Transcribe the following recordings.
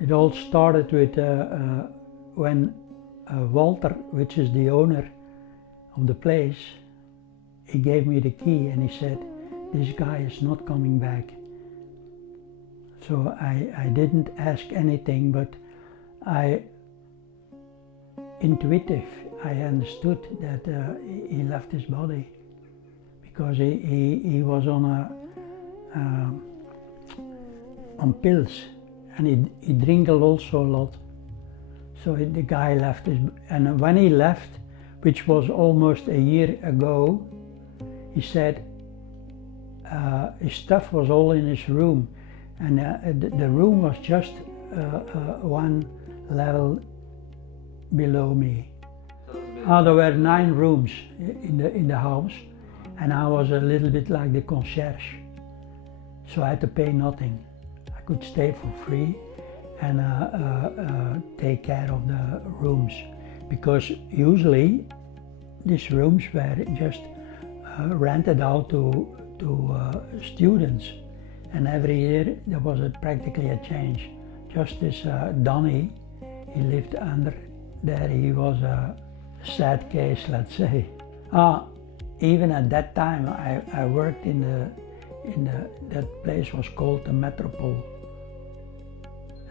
It all started with when Walter, which is the owner of the place, he gave me the key and he said, this guy is not coming back. So I didn't ask anything, but I understood that he left his body because he was on pills, and he drank also a lot. So the guy left and when he left, which was almost a year ago, he said his stuff was all in his room, and the room was just one level below me. There were 9 rooms in the house, and I was a little bit like the concierge, so I had to pay nothing. I could stay for free and take care of the rooms, because usually these rooms were just rented out to students, and every year there was practically a change. Just this Donny, he lived under there. He was a sad case, let's say. Even at that time, I worked in that place was called the Metropole.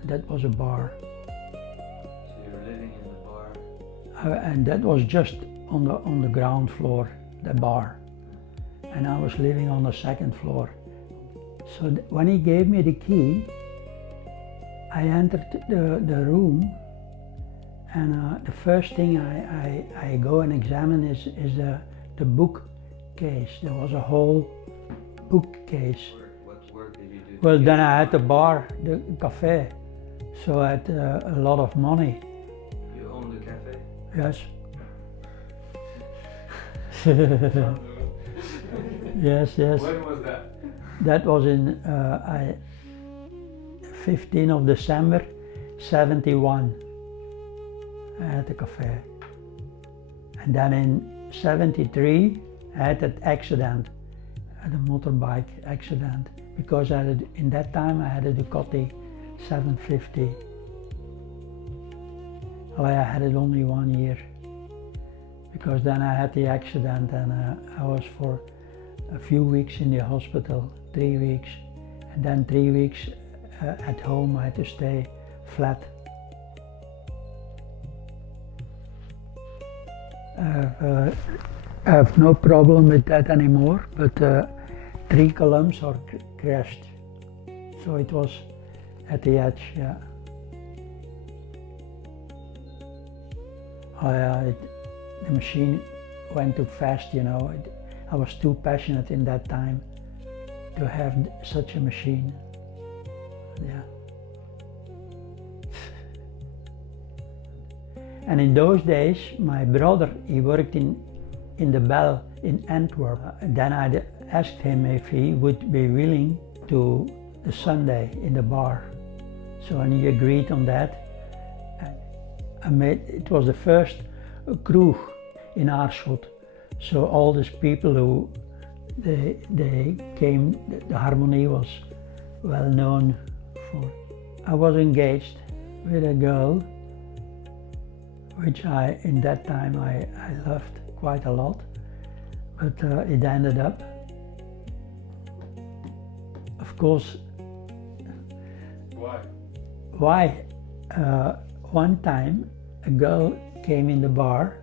That was a bar. So you were living in the bar? And that was just on the ground floor, the bar. And I was living on the 2nd floor. So when he gave me the key, I entered the room, and the first thing I go and examine is the bookcase. There was a whole bookcase. What work did you do? Well, then I had the bar, the cafe, so I had a lot of money. You owned the cafe? Yes. Yes. When was that? That was in 15th of December, 71. I had the cafe. And then in 73, I had that accident, I had a motorbike accident, because in that time I had a Ducati 750. Well, I had it only 1 year, because then I had the accident, and I was for a few weeks in the hospital, 3 weeks, and then 3 weeks at home. I had to stay flat. I have no problem with that anymore, but 3 columns are crashed, so it was at the edge. Yeah. The machine went too fast, you know. I was too passionate in that time to have such a machine. Yeah. And in those days, my brother, he worked in the Bell in Antwerp. Then I asked him if he would be willing to the Sunday in the bar. So, and he agreed on that. It was the first kroeg in Aarschot. So all these people who they came, the Harmonie was well known for. I was engaged with a girl which in that time I loved quite a lot, but it ended up, of course. Why? One time a girl came in the bar,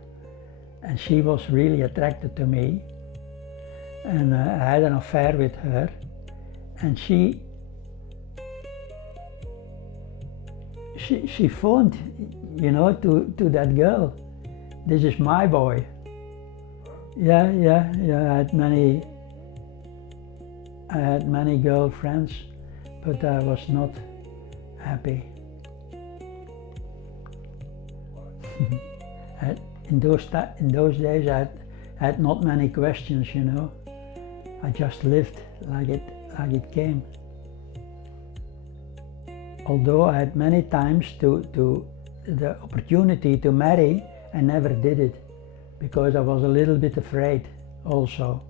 and she was really attracted to me, and I had an affair with her, and she phoned, you know, to that girl, "This is my boy." Yeah. I had many girlfriends, but I was not happy. In those days, I had not many questions, you know. I just lived like it came. Although I had many times the opportunity to marry, I never did it, because I was a little bit afraid also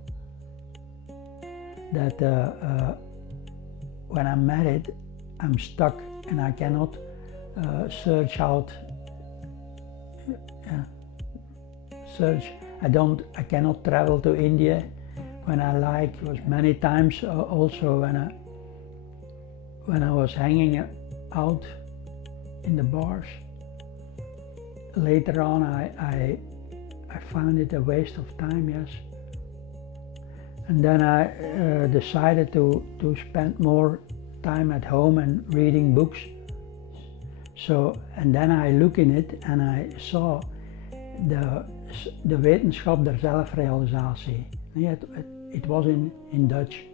that when I'm married, I'm stuck and I cannot search out, search. I cannot travel to India when I like. It was many times also when I was hanging out in the bars. Later on, I found it a waste of time, yes. And then I decided to spend more time at home and reading books. So, and then I look in it and I saw de wetenschap der zelfrealisatie. It was in Dutch,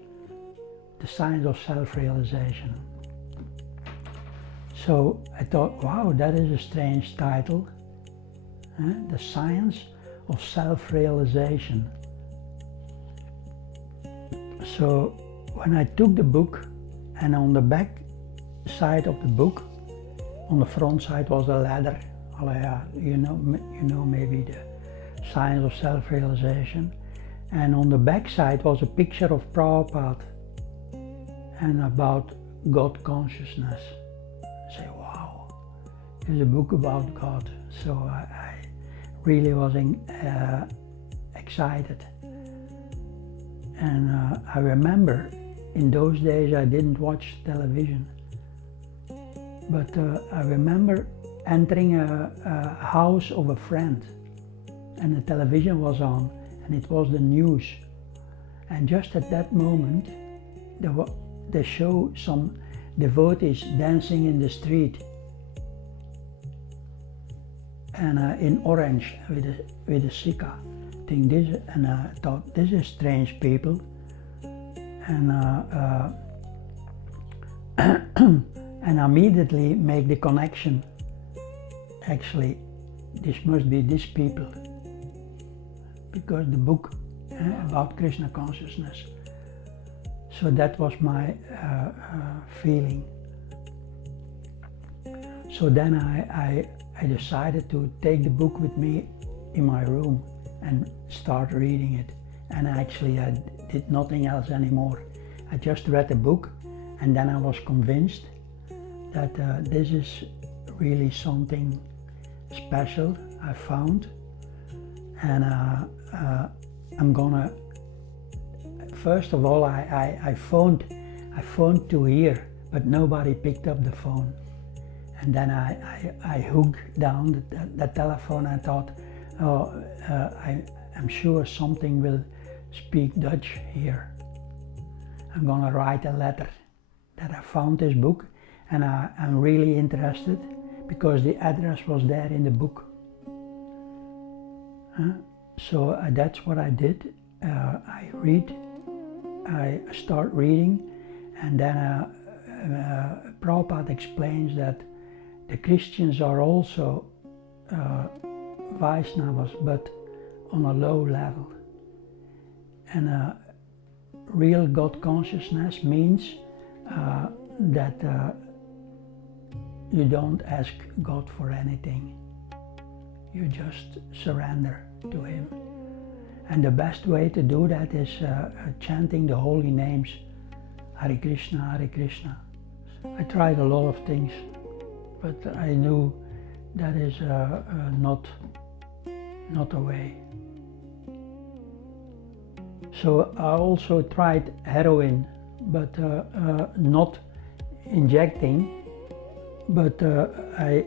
the science of self-realization. So I thought, wow, that is a strange title. The science of self-realization. So when I took the book, and on the back side of the book, on the front side was a ladder. You know maybe the science of self-realization. And on the back side was a picture of Prabhupada and about God consciousness. I say, wow, there's a book about God. So I really was excited. And I remember in those days I didn't watch television, but I remember entering a house of a friend and the television was on and it was the news. And just at that moment they show some devotees dancing in the street and in orange with a sikha. And I thought, this is strange people, and and immediately make the connection. Actually, this must be these people, because the book about Krishna consciousness. So that was my feeling. So then I decided to take the book with me in my room and start reading it. And actually I did nothing else anymore. I just read the book and then I was convinced that this is really something special I found. And I'm gonna, first of all, I phoned to here, but nobody picked up the phone. And then I hooked down the telephone and thought, oh, I'm sure something will speak Dutch here. I'm gonna write a letter that I found this book and I'm really interested because the address was there in the book. So that's what I did. I start reading, and then Prabhupada explains that the Christians are also Vaishnavas, but on a low level. And real God consciousness means that you don't ask God for anything. You just surrender to Him. And the best way to do that is chanting the holy names. Hare Krishna, Hare Krishna. I tried a lot of things, but I knew that is not a way. So I also tried heroin, but not injecting, but I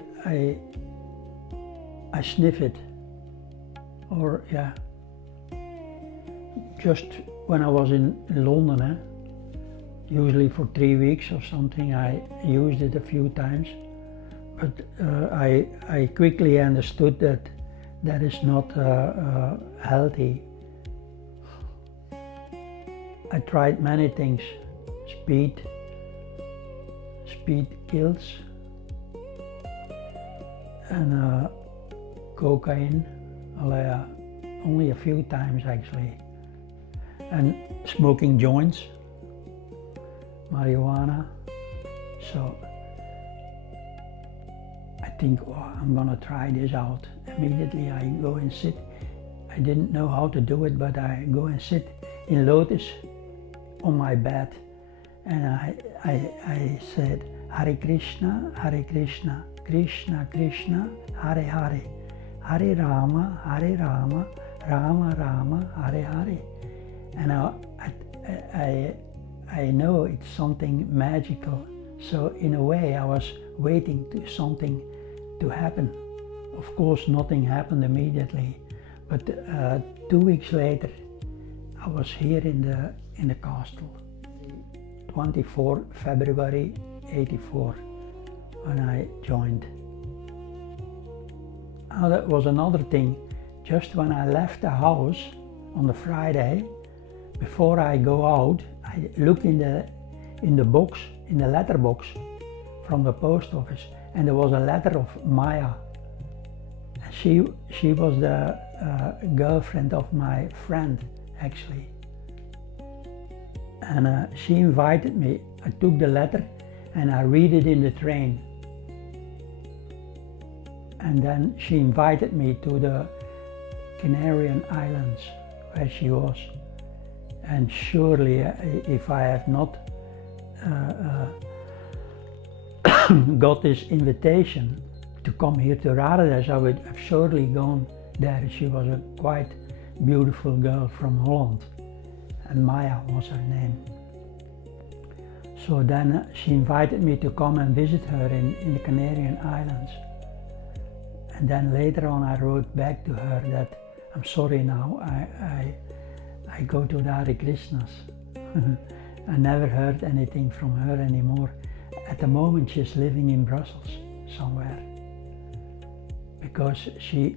sniff it, or yeah. Just when I was in London, usually for 3 weeks or something, I used it a few times, but I quickly understood that that is not healthy. I tried many things. Speed kills, and cocaine, only a few times actually, and smoking joints, marijuana. So I think, oh, I'm gonna try this out. Immediately I go and sit. I didn't know how to do it, but I go and sit in lotus on my bed, and I said, Hare Krishna, Krishna Krishna, Hare Hare, Hare Rama, Rama Rama, Hare Hare. And I know it's something magical. So in a way I was waiting for something to happen. Of course nothing happened immediately, but 2 weeks later I was here in the castle. 24 February 84 when I joined. That was another thing. Just when I left the house on the Friday, before I go out, I look in the box, in the letter box from the post office, and there was a letter of Maya. She was the girlfriend of my friend, actually. And she invited me. I took the letter and I read it in the train. And then she invited me to the Canarian Islands where she was. And surely if I have not got this invitation to come here to Radedes, I would have surely gone there. She was a quite beautiful girl from Holland, and Maya was her name. So then she invited me to come and visit her in the Canarian Islands. And then later on I wrote back to her that I'm sorry now, I go to the Hare Krishnas. I never heard anything from her anymore. At the moment she's living in Brussels somewhere, because she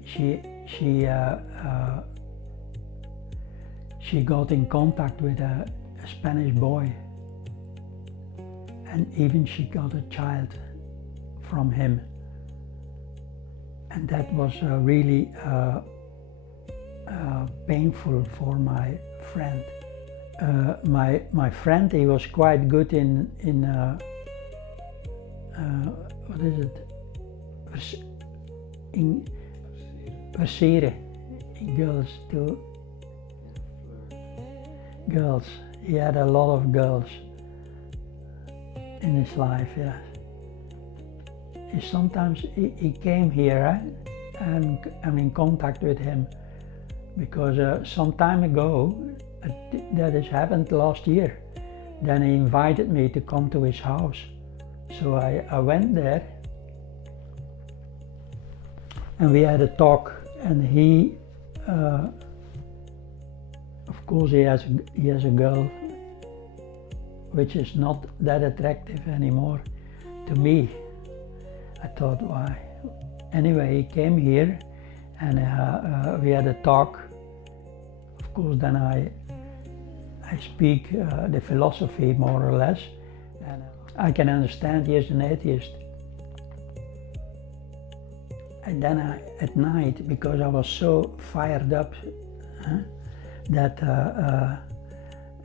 got in contact with a Spanish boy, and even she got a child from him, and that was really painful for my friend. My friend, he was quite good in what is it? In versieren, in girls too. Girls. He had a lot of girls in his life, yes. He came here, and I'm in contact with him because some time ago, that has happened last year, then he invited me to come to his house. So I went there and we had a talk, and he, of course he has a girl which is not that attractive anymore to me. I thought, why? Anyway, he came here and we had a talk. Of course then I speak the philosophy more or less, and I can understand he is an atheist. And then at night, because I was so fired up, that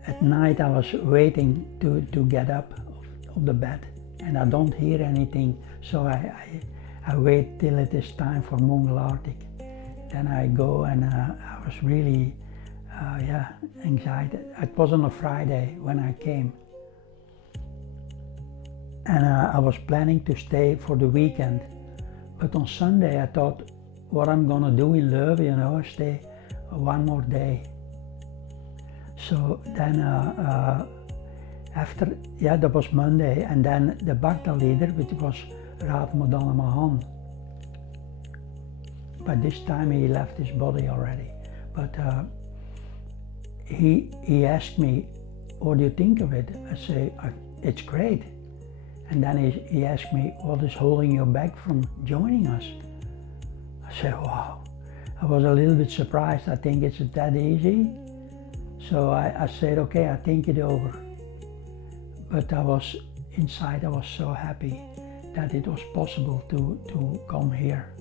at night I was waiting to get up of the bed, and I don't hear anything, so I wait till it is time for Mongelartik. Then I go, and I was really anxiety. It was on a Friday when I came, and I was planning to stay for the weekend, but on Sunday I thought what I'm gonna do in Leuven, stay one more day. So then after, that was Monday, and then the Bhakta leader, which was Raad Madonna Mahan. But this time he left his body already. But he asked me, what do you think of it? I say, it's great. And then he asked me, what is holding you back from joining us? I said, wow. I was a little bit surprised. I think it's that easy. So I said, okay, I think it over. But inside I was so happy that it was possible to come here.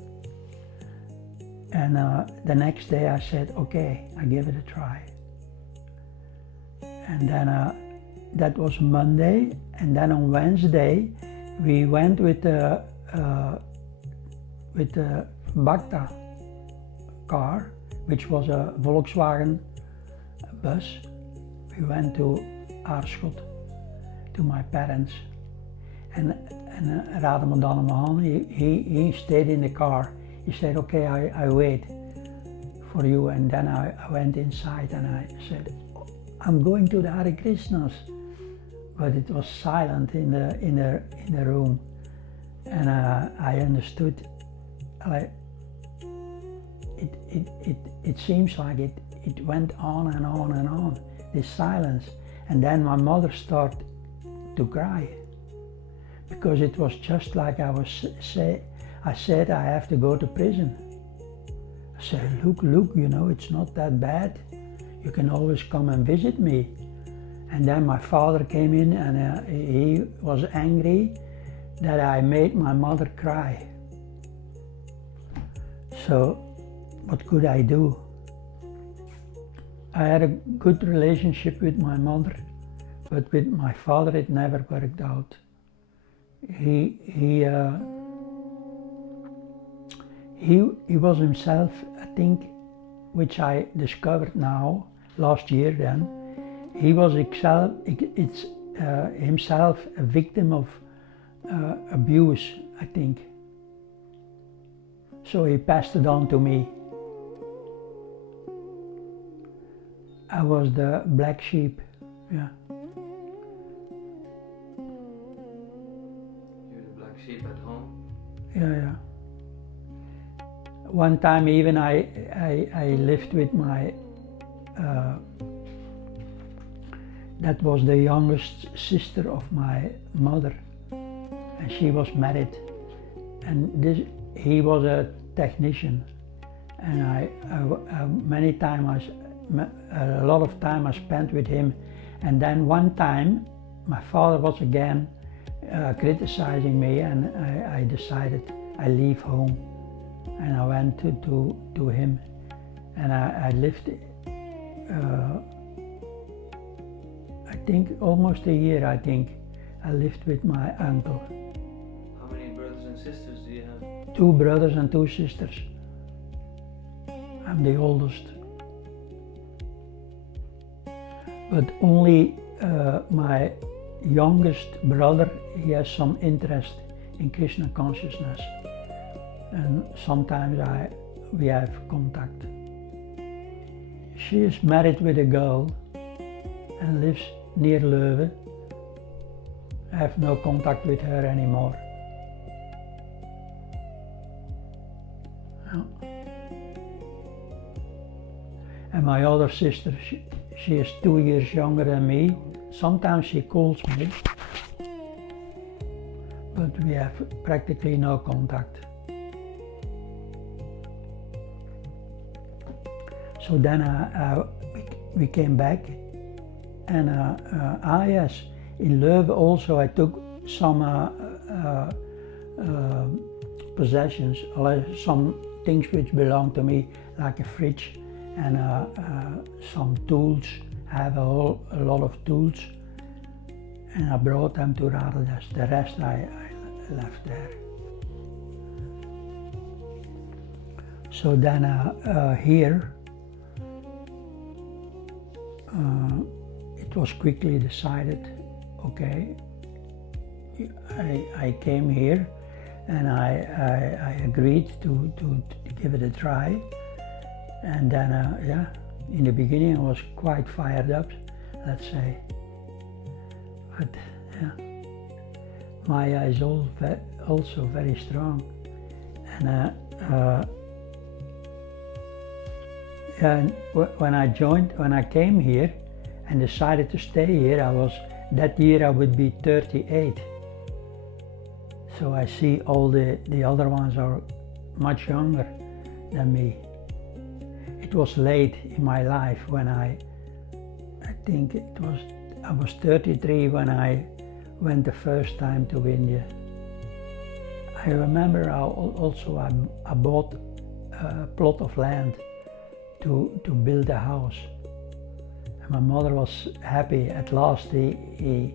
And the next day I said, okay, I give it a try. And then that was Monday, and then on Wednesday we went with the Bhakta car, which was a Volkswagen bus. We went to Aarschot to my parents, En raadde me dan om mijn hand. He stayed in the car. He said, okay, I wait for you. And then I went inside and I said, I'm going to the Hare Krishnas. But it was silent in the room. And I understood, it seems like it went on and on and on, this silence. And then my mother started to cry. Because it was just like I said I have to go to prison. I said, look, you know, it's not that bad. You can always come and visit me. And then my father came in and he was angry that I made my mother cry. So what could I do? I had a good relationship with my mother, but with my father it never worked out. He was himself, I think, which I discovered now, last year then, he was himself a victim of abuse, I think. So he passed it on to me. I was the black sheep, yeah. You're the black sheep at home? Yeah. One time even I lived with my, that was the youngest sister of my mother, and she was married, and he was a technician, and a lot of time I spent with him. And then one time my father was again criticizing me, and I decided I leave home, and I went to him, and I lived I think almost a year. I think I lived with my uncle. How many brothers and sisters do you have? 2 brothers and 2 sisters. I'm the oldest. But only my youngest brother, he has some interest in Krishna consciousness, and sometimes we have contact. She is married with a girl and lives near Leuven. I have no contact with her anymore. Yeah. And my other sister, she is 2 years younger than me. Sometimes she calls me, but we have practically no contact. So then we came back, and yes, in Leuven also I took some possessions, some things which belong to me, like a fridge and some tools. I have a lot of tools, and I brought them to Radhadas. The rest I left there. So then here it was quickly decided, okay, I came here and I agreed to give it a try. And then, in the beginning I was quite fired up, let's say. But yeah, Maya is also very strong. And and when I came here and decided to stay here, that year I would be 38. So I see all the other ones are much younger than me. It was late in my life when I think I was 33 when I went the first time to India. I remember I bought a plot of land to build a house. And my mother was happy. At last his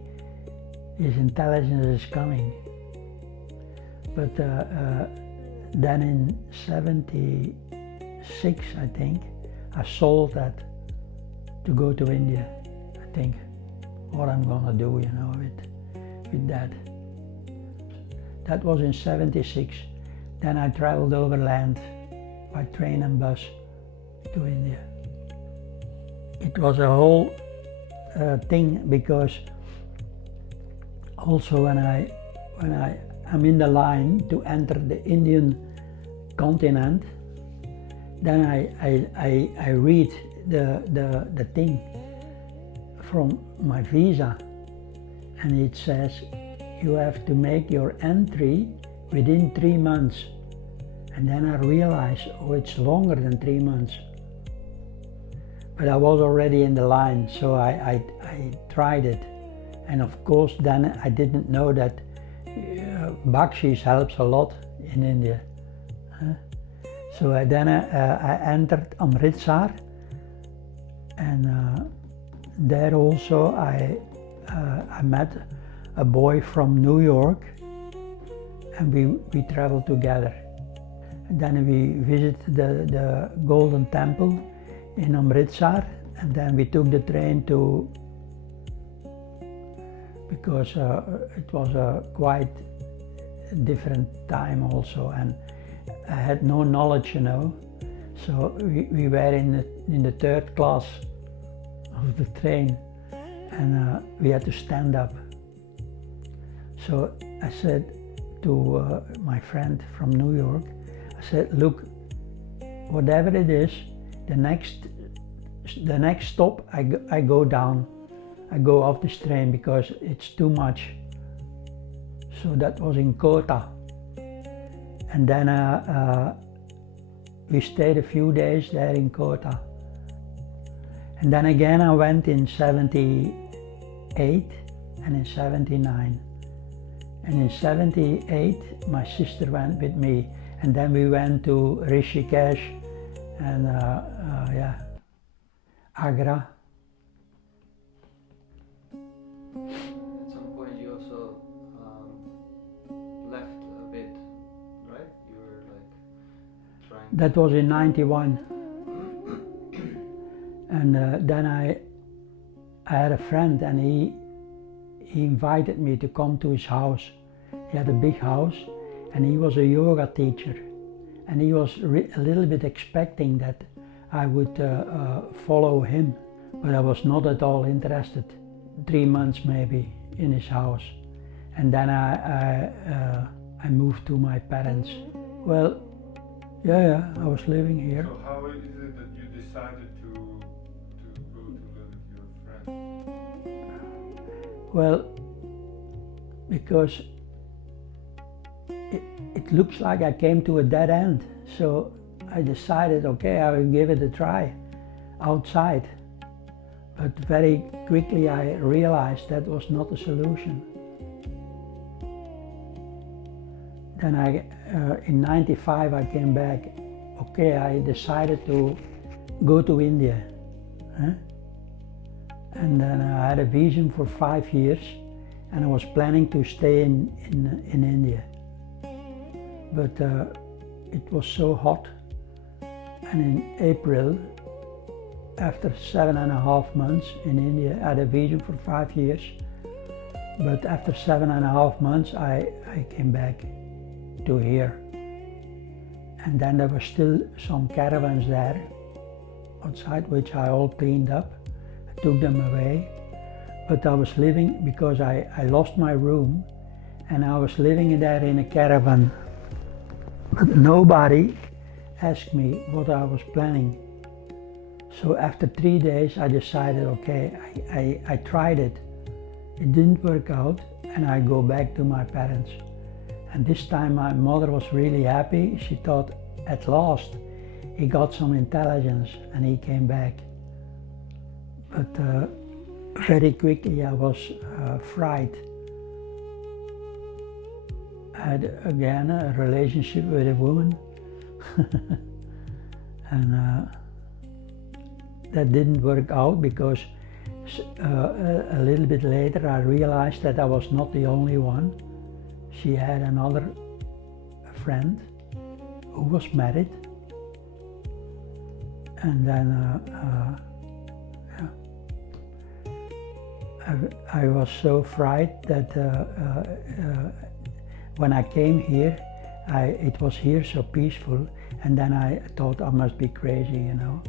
intelligence is coming. But then in 76, I think, I sold that to go to India. I think what I'm gonna do, with that. That was in 76. Then I traveled overland by train and bus to India. It was a whole thing, because also when I'm in the line to enter the Indian continent, then I read the thing from my visa, and it says you have to make your entry within 3 months. And then I realized, oh, it's longer than 3 months. But I was already in the line, so I tried it. And of course, then I didn't know that bakshish helps a lot in India. So then I entered Amritsar, and there also I met a boy from New York, and we traveled together. And then we visited the Golden Temple in Amritsar, and then we took the train to, because it was a quite different time also, and I had no knowledge, so we were in the third class of the train, and we had to stand up. So I said to my friend from New York, I said, look, whatever it is, the next stop I go down, I go off this train because it's too much. So that was in Kota. And then we stayed a few days there in Kota. And then again I went in 78 and in 79. And in 78 my sister went with me, and then we went to Rishikesh and Agra. At some point you also left a bit, right? You were like trying. That was in 91. And then I had a friend, and he invited me to come to his house. He had a big house, and he was a yoga teacher, and he was a little bit expecting that I would follow him, but I was not at all interested. 3 months maybe in his house, and then I moved to my parents. Well, yeah, I was living here. So how is it that you decided to go to live with your friend? Well, because it looks like I came to a dead end, so I decided, okay, I will give it a try outside. But very quickly I realized that was not a solution. Then in 95 I came back. Okay, I decided to go to India. And then I had a vision for 5 years, and I was planning to stay in India. But it was so hot, and in April, after 7.5 months in India, I had a vision for 5 years. But after 7.5 months, I came back to here. And then there were still some caravans there outside, which I all cleaned up. I took them away. But I was living, because I lost my room, and I was living there in a caravan. But nobody asked me what I was planning. So after 3 days I decided, okay, I tried it. It didn't work out, and I go back to my parents. And this time my mother was really happy. She thought, at last he got some intelligence and he came back. But very quickly I was fried. I had again a relationship with a woman and that didn't work out, because a little bit later I realized that I was not the only one. She had another friend who was married, and then I was so frightened that when I came here, it was here so peaceful, and then I thought I must be crazy, you know.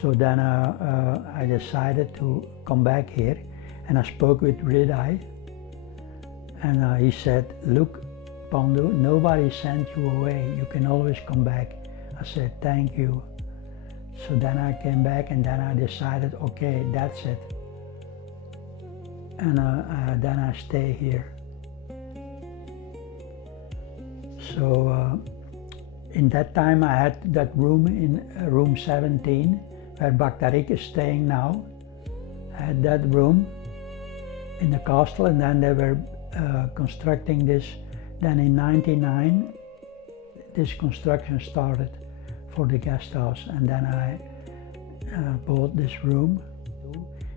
So then I decided to come back here, and I spoke with Vijaya, and he said, look, Pandu, nobody sent you away, you can always come back. I said, thank you. So then I came back, and then I decided, okay, that's it. And then I stay here. So in that time I had that room in room 17, where Bhaktarik is staying now. I had that room in the castle, and then they were constructing this. Then in 99, this construction started for the guest house, and then I bought this room,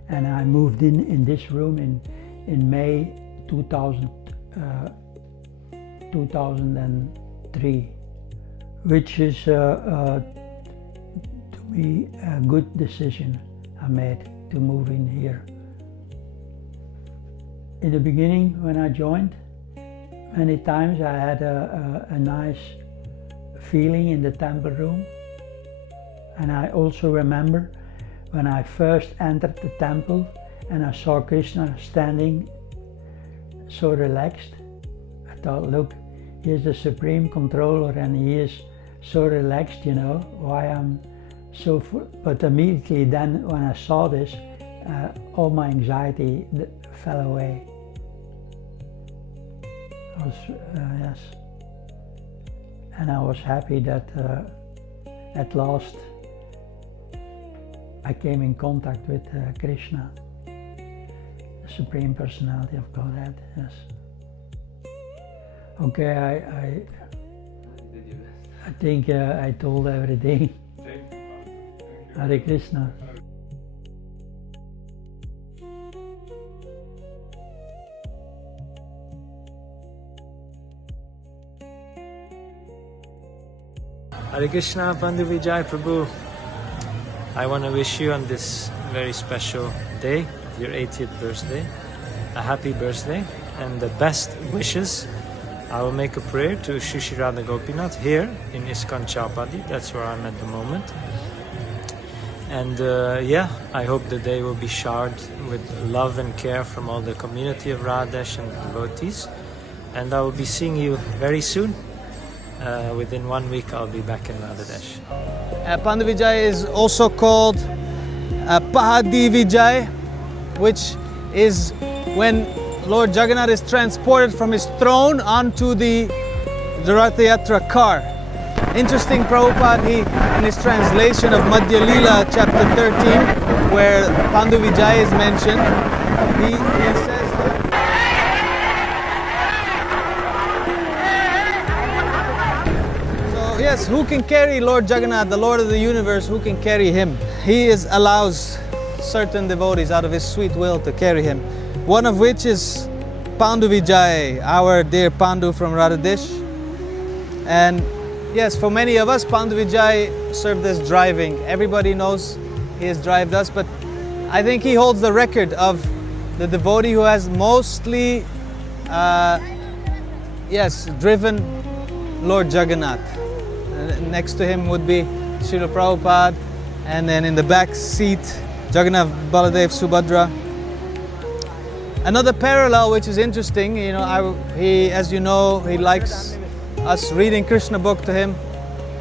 and I moved in this room in May 2003, which is to me a good decision I made to move in here. In the beginning, when I joined, many times I had a nice feeling in the temple room, and I also remember when I first entered the temple and I saw Krishna standing so relaxed. I thought, look, he is the supreme controller and he is so relaxed, you know, why I'm so but immediately then when I saw this, all my anxiety fell away. I was, yes. And I was happy that at last I came in contact with Krishna, the Supreme Personality of Godhead, yes. Okay, I think I told everything. Hare Krishna. Hare Krishna, Pandu Vijaya Prabhu. I want to wish you on this very special day, your 80th birthday, a happy birthday and the best wishes. I will make a prayer to Shri Radha Gopinath here in ISKCON Chowpatty. That's where I'm at the moment. And yeah, I hope the day will be showered with love and care from all the community of Radhesh and devotees. And I will be seeing you very soon. Within 1 week I'll be back in Radhadesh. Pandu Vijaya is also called Pahadi Vijaya, which is when Lord Jagannath is transported from his throne onto the Rath Yatra car. Interesting, Prabhupada, in his translation of Madhya Leela, chapter 13, where Pandu Vijaya is mentioned, he says that yes, who can carry Lord Jagannath, the Lord of the universe, who can carry him? He allows certain devotees out of his sweet will to carry him. One of which is Pandu Vijaya, our dear Pandu from Radhadesh. And yes, for many of us, Pandu Vijaya served as driving. Everybody knows he has driven us, but I think he holds the record of the devotee who has mostly, driven Lord Jagannath. Next to him would be Srila Prabhupada, and then in the back seat, Jagannath, Baladev, Subhadra. Another parallel which is interesting, you know, he likes us reading Krishna book to him.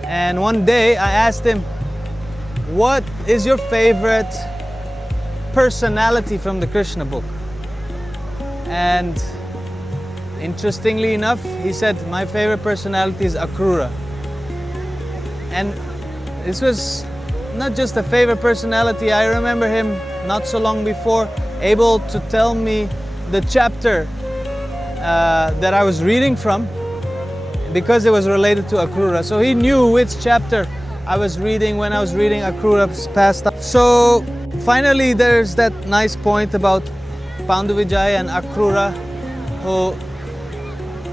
And one day I asked him, what is your favorite personality from the Krishna book? And interestingly enough, he said, my favorite personality is Akrura. And this was not just a favorite personality. I remember him not so long before able to tell me the chapter that I was reading from, because it was related to Akrura. So he knew which chapter I was reading when I was reading Akrura's pastime. So finally there's that nice point about Pandu Vijaya and Akrura, who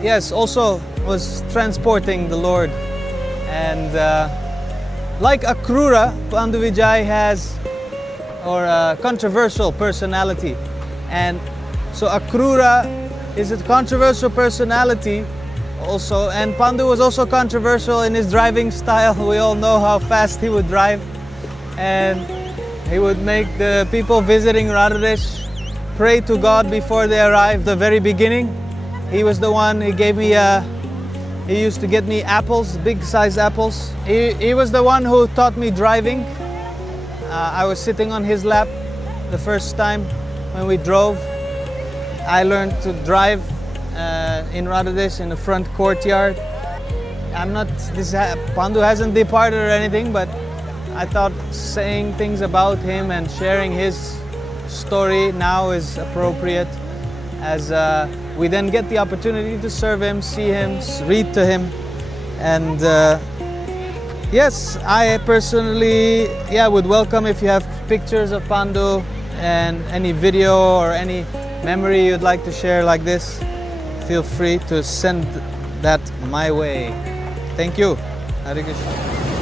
yes, also was transporting the Lord. And like Akrura, Pandu Vijaya has a controversial personality. And so Akrura is a controversial personality also. And Pandu was also controversial in his driving style. We all know how fast he would drive, and he would make the people visiting Radhadesh pray to God before they arrived. The very beginning, he was the one. He gave me he used to get me apples, big size apples. He was the one who taught me driving. I was sitting on his lap the first time when we drove. I learned to drive in Radhadesh in the front courtyard. Pandu hasn't departed or anything, but I thought saying things about him and sharing his story now is appropriate, as we then get the opportunity to serve him, see him, read to him. And yes, I personally would welcome if you have pictures of Pandu and any video or any memory you'd like to share like this. Feel free to send that my way. Thank you. Hare Krishna.